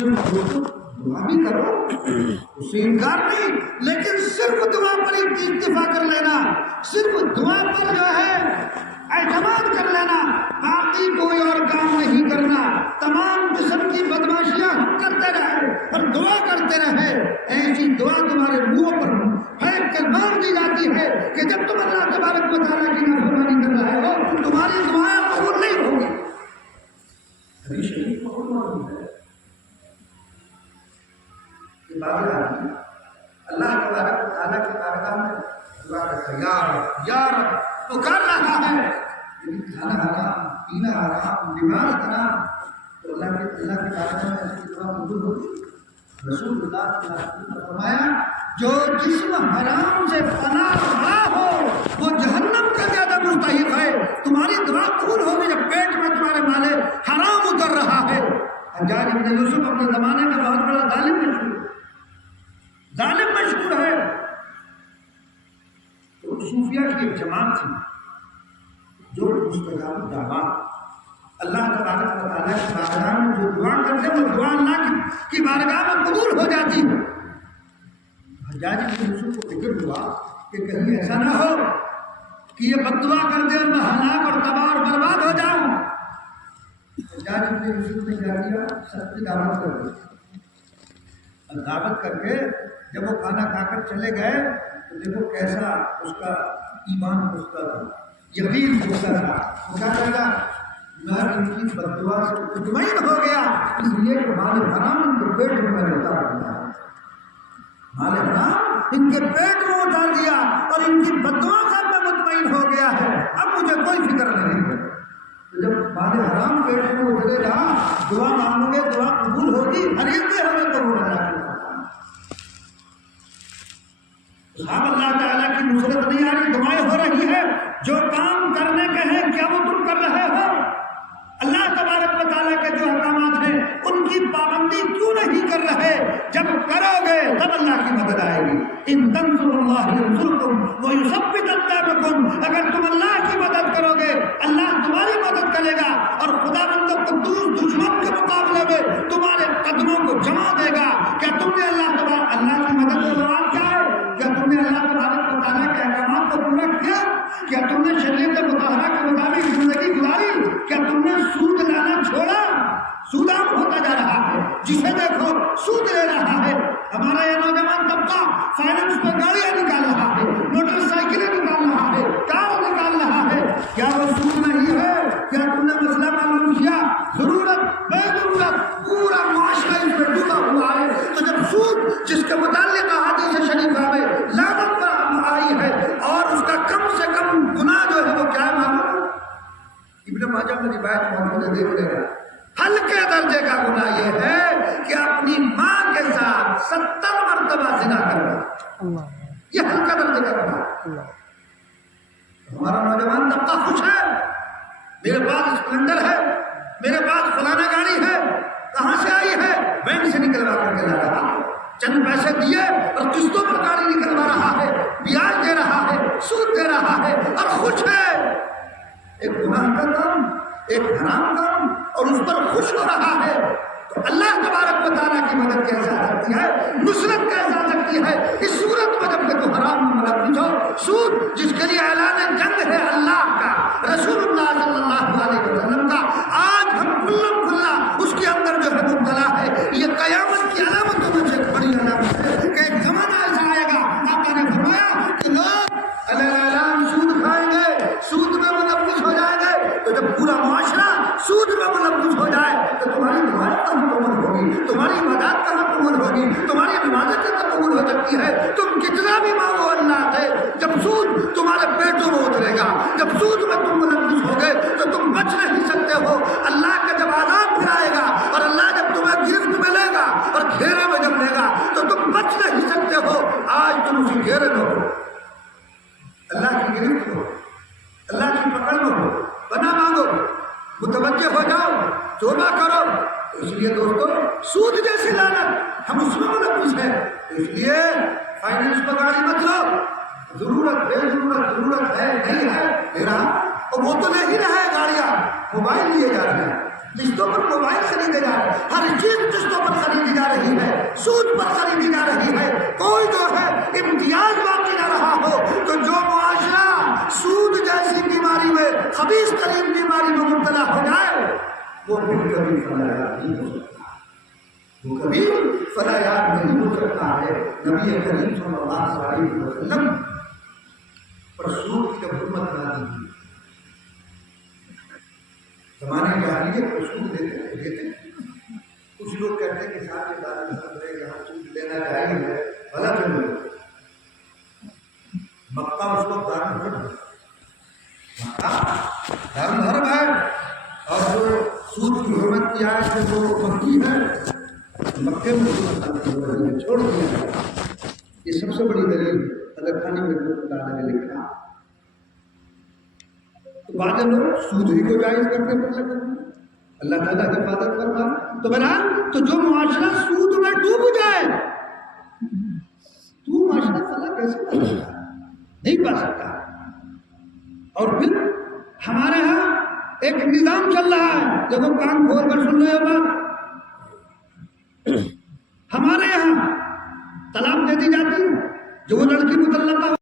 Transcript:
صرف دعا بھی کرو، اس سے انکار نہیں، لیکن صرف دعا پر اکتفا کر لینا، صرف دعا پر جو ہے اعتماد کر لینا، باقی کوئی اور کام نہیں کرنا، تمام جسم کی بدماشیاں ہم کرتے رہے اور دعا کرتے رہے، ایسی دعا تمہارے منہ پر پھینک کر مار دی جاتی ہے کہ جب تم اللہ تبارک و تعالیٰ کی نافرمانی کر رہے ہو تمہاری دعائیں قبول نہیں ہوں گی۔ حدیث شریف میں موجود ہے کہ بعض آدمی اللہ تبارک و تعالیٰ کی بارگاہ میں دعا کرتا ہے، یا رب یا رب، پکار رہا ہے، لیکن کھانا حرام، پینا حرام، بیمار حرام، تو اللہ کی بارگاہ میں ایسی دعا قبول ہوگی؟ رسول اللہ صلی اللہ علیہ وسلم نے فرمایا جو جسم حرام سے پناہ بڑا ہو وہ جہنم کا زیادہ مستحق ہے۔ تمہاری دعا قبول ہوگی جب پیٹ میں تمہارے مالے حرام اتر رہا ہے۔ حجاج بن یوسف اپنے زمانے کا بہت بڑا ظالم مشہور ہے۔ تو صوفیہ کی ایک جماعت تھی جو مستجاب دعوات اللہ تبارک و تعالیٰ کی بارگاہ میں جو دعا کرتے وہ دعا اللہ کی بارگاہ میں قبول ہو جاتی ہے۔ حجاج بن یوسف کو فکر ہوا کہ کہیں ایسا نہ ہو کہ یہ بد دعا کر دے اور میں ہلاک اور تباہ اور برباد ہو جاؤں۔ حجاج بن یوسف نے کیا کیا؟ سخت دعوت کر دی، اور دعوت کر کے جب وہ کھانا کھا کر چلے گئے تو دیکھو کیسا اس کا ایمان پختہ تھا، یقین پختہ تھا۔ وہ کیا کرتا؟ میں ان کی بد دعا سے مطمئن ہو گیا، اس لیے کہ مال حرام ان کے پیٹ میں رہتا ہے، مال حرام ان کے پیٹ میں ڈال دیا اور ان کی بد دعا سے میں مطمئن ہو گیا ہے، اب مجھے کوئی فکر نہیں ہے۔ تو جب مال حرام پیٹ میں اترے گا دعا مانگو گے، دعا قبول ہوگی، ہرگز نہیں ہمیں قبول ہوگا۔ اب اللہ تعالیٰ کی نصرت نہیں آ رہی، دعائیں ہو رہی ہے، جو کام کرنے کے ہیں کیا وہ تم کر رہے ہو؟ اللہ تبارک و تعالیٰ کے جو احکامات ہیں ان کی پابندی کیوں نہیں کر رہے؟ جب کرو گے تب اللہ کی مدد آئے گی۔ ان تنصروا اللہ ینصرکم ویثبت اقدامکم، اگر تم اللہ کی مدد کرو گے اللہ تمہاری مدد کرے گا اور خدا بندوں کو دشمن کے مقابلے میں تمہارے قدموں کو جما دے گا۔ کیا تم نے اللہ کی مدد کا سوال کیا ہے؟ کیا تم نے اللہ تبارک و تعالیٰ کے احکامات کو پورا کیا؟ کیا تم نے شریعت مطہرہ کے مطابق زندگی گزاری؟ کیا تم نے سود لانا چھوڑا؟ سود عام ہوتا جا رہا ہے، جسے دیکھو سود لے رہا ہے۔ ہمارا یہ نوجوان طبقہ فائنانس پہ گاڑیاں نکال رہا ہے، موٹر سائیکلیں نکال رہا ہے، کار نکال رہا ہے، کیا وہ سود نہیں ہے؟ کیا تم نے مسئلہ معلوم کیا؟ ضرورت بے ضرورت پورا معاشرہ اس پہ ڈوبا ہوا ہے۔ تو جب سود جس کے متعلق احادیث شریفہ میں لعنت پر آئی ہے اور اس کا کم سے کم گناہ جو ہے وہ کیا ہے معلوم؟ ابن ماجہ میں روایت موجود ہے، دیکھ لینا۔ ہلکے درجے کا گناہ یہ ہے کہ اپنی ماں کے ساتھ 70 مرتبہ زنا کرنا، یہ ہلکا درجے کا گناہ۔ ہمارا نوجوان طبقہ خوش ہے، میرے پاس اسپلنڈر ہے، میرے پاس فلانا گاڑی ہے، کہاں سے آئی ہے؟ بینک سے نکلوا کر کے لا رہا ہے، چند پیسے دیے اور قسطوں پر گاڑی نکلوا رہا ہے، بیاج دے رہا ہے، سود دے رہا ہے اور خوش ہے۔ ایک گناہ کا کام، ایک حرام کام، اور اس پر خوش ہو رہا ہے۔ تو اللہ تبارک و تعالیٰ کی مدد کیسے آ سکتی ہے؟ نصرت کیسے آ سکتی ہے؟ اس صورت میں جب کہ تو حرام میں مدد پوچھو۔ سود جس کے لیے اعلان جنگ ہے اللہ کا، رسول اللہ صلی اللہ علیہ وسلم کا، آج ہم کھلا اس کے اندر جو ہے مبتلا ہے۔ یہ قیامت کی علامتوں میں سے ایک بڑی علامت ہے کہ ایک زمانہ ایسا آئے گا، آقا نے فرمایا کہ لوگ اعلان سود کھائیں گے، سود میں ملوث ہو جائیں گے۔ تو جب پورا معاشرہ سود میں ملوث ہو جائے تو تمہاری نماز کہاں قبول ہوگی؟ تمہاری عبادات کہاں قبول ہوگی؟ تمہاری نمازیں کہاں قبول ہو سکتی ہے؟ تم کتنا بھی مانگو اللہ سے، جب سود تمہارے پیٹوں میں اترے گا، جب سود میں تم ملوث ہوگے تو تم بچ نہیں سکتے ہو۔ اللہ کا جب عذاب پھر آئے گا اور اللہ جب تمہیں گرفت میں لے گا اور گھیرے میں جب لے گا تو تم بچ نہیں سکتے ہو۔ آج تم اسی گھیرے میں ہو، اللہ کی گرفت ہو، اللہ کی پکڑ میں ہو، پناہ مانگو، متوجہ ہو جاؤ، توبہ کرو۔ اس لیے دوستو سود جیسی لعنت ہم اس میں ملوث ہیں، اس لیے فائنانس پر گاڑی مت لو، ضرورت بے ضرورت ہے نہیں ہے میرا، اور وہ تو لے ہی رہا ہے گاڑیاں، موبائل لیے جا رہے ہیں، قسطوں پر موبائل خریدے جا رہے ہیں، ہر چیز قسطوں پر خریدی جا رہی ہے، سود پر خریدی جا رہی ہے، کوئی جو ہے امتیاز باقی نہ رہا ہو۔ تو جو معاشرہ سود جیسی بیماری میں، خبیث ترین بیماری میں مبتلا ہو جائے، وہ پھر کبھی فلاح نہیں ہو سکتا، وہ کبھی فلاح نہیں ہو سکتا ہے۔ نبی کریم صلی اللہ علیہ وسلم پر سود کی جب حکومت نازل ہوئی، زمانے جاہلیت کو سود دیتے، کچھ لوگ کہتے ہیں کہ صاحب یہ دار ہے یہاں سود لینا جائز ہے، غلط ہے۔ مکہ اس وقت دارالحرب ہے، اور جو سود کی حرمت کی آیت ہے وہ مکی ہے، مکے میں چھوڑ دیا۔ یہ سب سے بڑی دلیل اگر خانی میں نے لکھا تو بعض لوگ سود ہی کو جائز کرتے ہیں، اللہ تعالیٰ حفاظت فرما۔ تو بہرحال تو جو معاشرہ سود میں ڈوب جائے، تو معاشرہ اللہ کیسے پا سکتا؟ نہیں پا سکتا۔ اور پھر ہمارے ہاں ایک نظام چل رہا ہے، دیکھو کان کھول کر سن رہے ہو، ہمارے یہاں طلاق دے دی جاتی ہے، جو وہ لڑکی مطلقہ